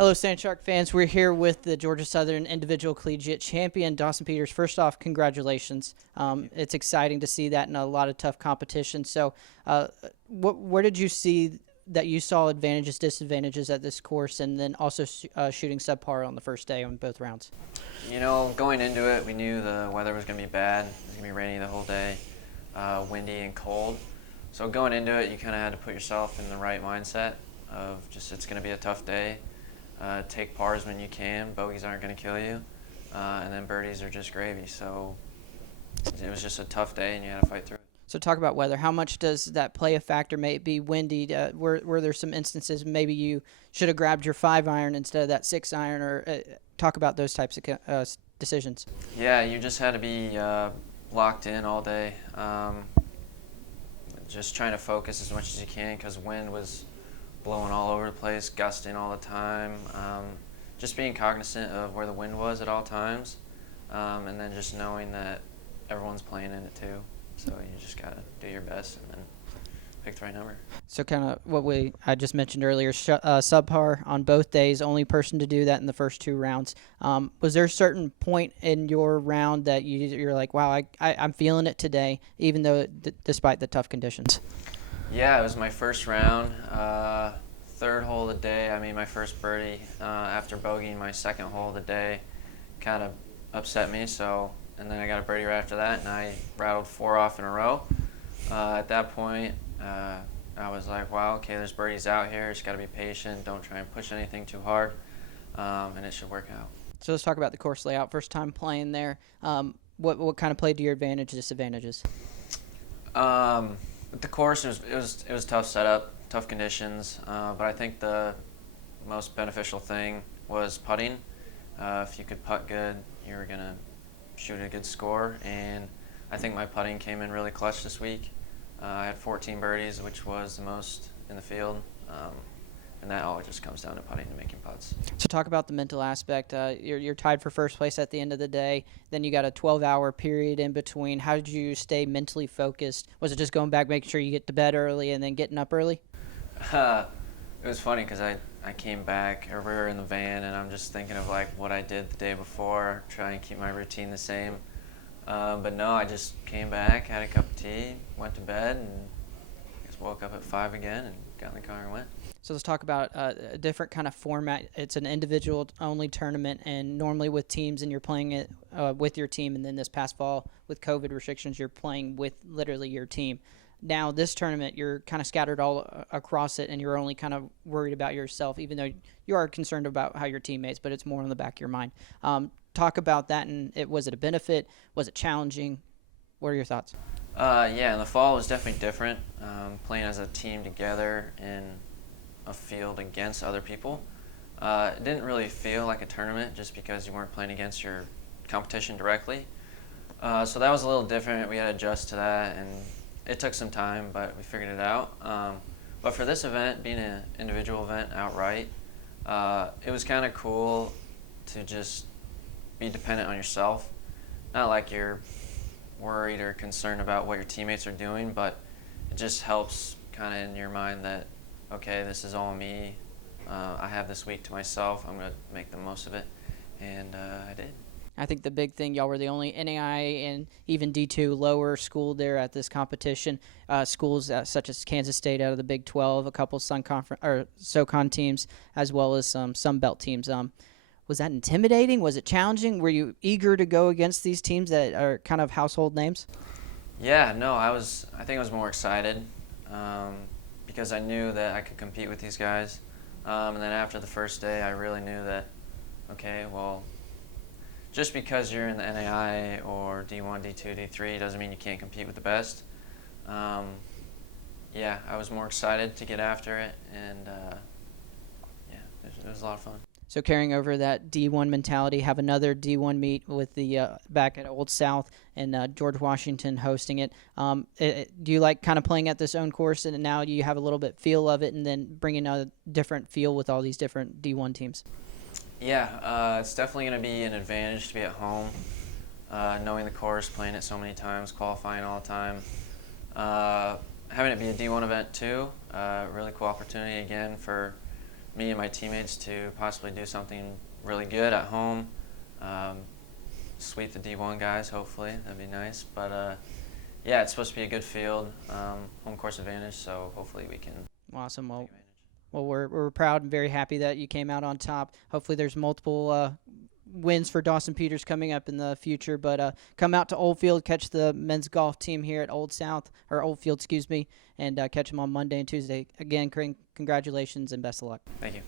Hello, Sand Shark fans. We're here with the Georgia Southern Individual Collegiate champion, Dawson Peters. First off, congratulations. It's exciting to see that in a lot of tough competition. So where did you see that you saw advantages, disadvantages at this course, and then also shooting subpar on the first day on both rounds? You know, going into it, we knew the weather was going to be bad. It was going to be rainy the whole day, windy and cold. So going into it, you kind of had to put yourself in the right mindset of just it's going to be a tough day. Take pars when you can. Bogeys aren't going to kill you. And then birdies are just gravy. So it was just a tough day, and you had to fight through it. So talk about weather. How much does that play a factor? May it be windy? Were there some instances maybe you should have grabbed your 5-iron instead of that 6-iron? Or talk about those types of decisions. Yeah, you just had to be locked in all day. Just trying to focus as much as you can because wind was blowing all over the place, gusting all the time. Just being cognizant of where the wind was at all times, and then just knowing that everyone's playing in it too. So you just gotta do your best and then pick the right number. So kind of what I just mentioned earlier, subpar on both days, only person to do that in the first 2 rounds. Was there a certain point in your round that you're like, wow, I'm feeling it today, even though despite the tough conditions? Yeah, it was my first round, 3rd hole of the day. I made my first birdie after bogeying my 2nd hole of the day. Kind of upset me, and then I got a birdie right after that, and I rattled 4 off in a row. At that point, I was like, wow, okay, there's birdies out here. Just got to be patient. Don't try and push anything too hard, and it should work out. So let's talk about the course layout. First time playing there. What kind of played to your advantage, disadvantages? With the course, it was tough setup, tough conditions, but I think the most beneficial thing was putting. If you could putt good, you were going to shoot a good score, and I think my putting came in really clutch this week. I had 14 birdies, which was the most in the field, and that all just comes down to putting and making putts. So talk about the mental aspect. You're tied for first place at the end of the day. Then you got a 12-hour period in between. How did you stay mentally focused? Was it just going back, making sure you get to bed early and then getting up early? It was funny because I came back, or we were in the van, and I'm just thinking of like what I did the day before, try and keep my routine the same. But no, I just came back, had a cup of tea, went to bed, and just woke up at 5 again and got in the car and went. So let's talk about a different kind of format. It's an individual-only tournament, and normally with teams, and you're playing it with your team, and then this past fall with COVID restrictions, you're playing with literally your team. Now this tournament, you're kind of scattered all across it, and you're only kind of worried about yourself, even though you are concerned about how your teammates, but it's more in the back of your mind. Talk about that, and was it a benefit? Was it challenging? What are your thoughts? Yeah, in the fall it was definitely different, playing as a team together in a field against other people. It didn't really feel like a tournament just because you weren't playing against your competition directly. So that was a little different. We had to adjust to that, and it took some time, but we figured it out. But for this event, being an individual event outright, it was kind of cool to just be dependent on yourself. Not like you're worried or concerned about what your teammates are doing, but it just helps kind of in your mind that, okay, this is all me. I have this week to myself. I'm going to make the most of it, and I did. I think the big thing, y'all were the only NAIA and even D2 lower school there at this competition. Schools such as Kansas State out of the Big 12, a couple SoCon teams, as well as some Sun Belt teams. Was that intimidating? Was it challenging? Were you eager to go against these teams that are kind of household names? Yeah, no, I think I was more excited because I knew that I could compete with these guys. And then after the first day, I really knew that, okay, well, just because you're in the NAI or D1, D2, D3 doesn't mean you can't compete with the best. Yeah, I was more excited to get after it, and yeah, it was a lot of fun. So carrying over that D1 mentality, have another D1 meet with the back at Old South and George Washington hosting it. Do you like kind of playing at this own course, and now you have a little bit feel of it, and then bringing a different feel with all these different D1 teams? Yeah, it's definitely going to be an advantage to be at home, knowing the course, playing it so many times, qualifying all the time. Having it be a D1 event too, really cool opportunity again for me and my teammates to possibly do something really good at home. Sweep the D1 guys, hopefully. That'd be nice. But yeah, it's supposed to be a good field, home course advantage, so hopefully we can Awesome. take Well, advantage. we're proud and very happy that you came out on top. Hopefully, there's multiple wins for Dawson Peters coming up in the future. But come out to Oldfield, catch the men's golf team here at Oldfield, excuse me, and catch them on Monday and Tuesday. Again, congratulations and best of luck. Thank you.